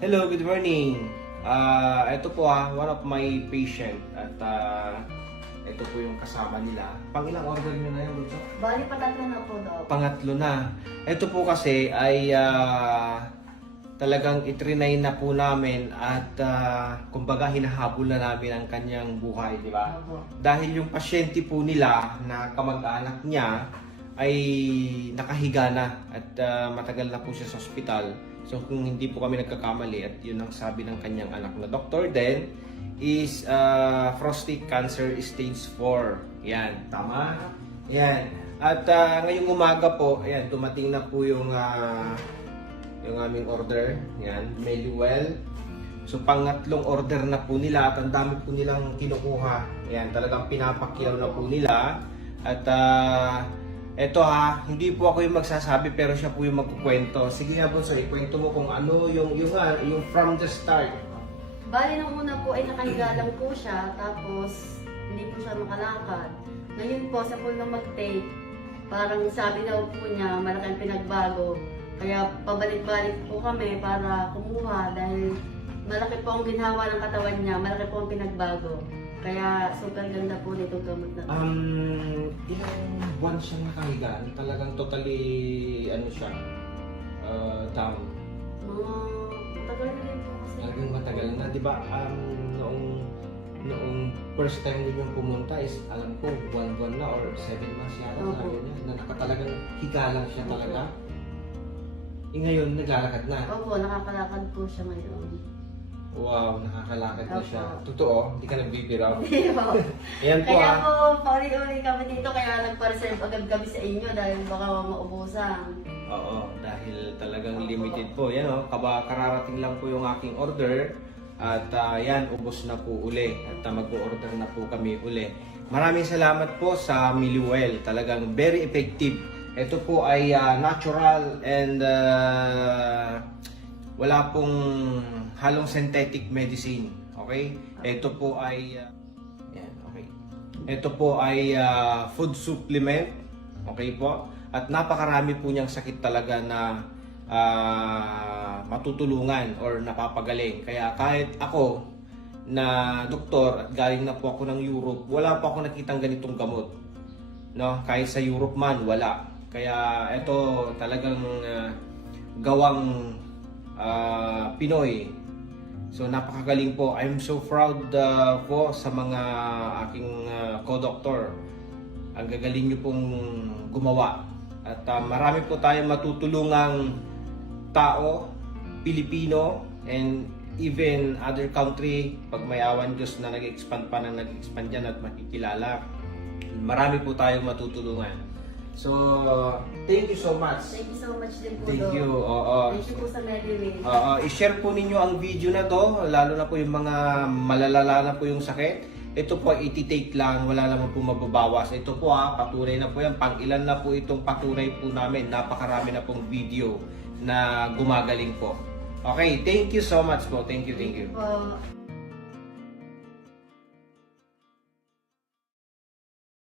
Hello, good morning. Ito po one of my patient at ito po yung kasama nila. Pangilang order nyo na yun, Bunso? Bali, patatlo na po daw. Pangatlo na. Ito po kasi ay talagang itrinay na po namin at kumbaga hinahabol na namin ang kanyang buhay, di ba? Opo. Dahil yung pasyente po nila na kamag-anak niya ay nakahiga na at matagal na po siya sa ospital. So kung hindi po kami nagkakamali at yun ang sabi ng kanyang anak na doktor din is prostate cancer stage 4. Yan, tama? Yan. At ngayong umaga po, ayan, dumating na po yung aming order. Yan, Meluel. So pangatlong order na po nila at ang dami po nilang kinukuha. Ayan, talagang pinapakilaw na po nila. At eto hindi po ako yung magsasabi pero siya po yung magkukwento. Sige nga Bunso, ikwento mo kung ano yung from the start. Bali, nung una po ay nakahiga lang po siya, tapos hindi po siya makalakad. Ngayon po, sa po na mag-take, parang sabi daw po niya, malaking pinagbago. Kaya pabalik-balik po kami para kumuha dahil malaki po ang ginhawa ng katawan niya, malaki po ang pinagbago. Kaya super ganda po nito gamot na. Ilang buwan siyang nakahiga? Talagang totally, siya, down. Matagal na rin po kasi. Talagang matagal na, di ba? Noong first time niyo pumunta is, alam ko, 1 buwan na or 7 months yata sabi niya, na nakatalagang higa lang siya talaga. Ngayon, naglalakad na. Opo, nakakalakad po siya ngayon. Wow, nakakalakad na siya. Opo. Totoo, hindi ka nagbibiraw. Hindi po. Ayan po Kaya po, pauli-uli kami dito, kaya nagpa-reserve agad kami sa inyo dahil baka maubusan. Oo, dahil talagang limited po. Yan kararating lang po yung aking order. At yan, ubos na po uli. At mag-order na po kami uli. Maraming salamat po sa Meluel. Talagang very effective. Ito po ay natural and wala pong halong synthetic medicine. Okay? Ito po ay yan, okay. Ito po ay food supplement. Okay po? At napakarami po niyang sakit talaga na matutulungan or napapagaling. Kaya kahit ako na doktor at galing na po ako ng Europe, wala pa ako nakitang ganitong gamot. No? Kahit sa Europe man, wala. Kaya ito talagang gawang Pinoy. So napakagaling po. I'm so proud po sa mga aking co-doctor. Ang gagaling niyo pong gumawa. At marami po tayong matutulungang tao, Pilipino, and even other country, pag may awan Diyos na nag-expand pa na nag-expand dyan at makikilala. Marami po tayong matutulungan. So, thank you so much. Thank you so much din po. Thank you. Thank you po sa Meluel. I-share po ninyo ang video na to, lalo na po yung mga malalala na po yung sakit. Ito po iti-take lang, wala naman po mababawas. Ito po patunay na po yan. Pang-ilan na po itong patunay po namin. Napakarami na pong video na gumagaling po. Okay, thank you so much po. Thank you. Po.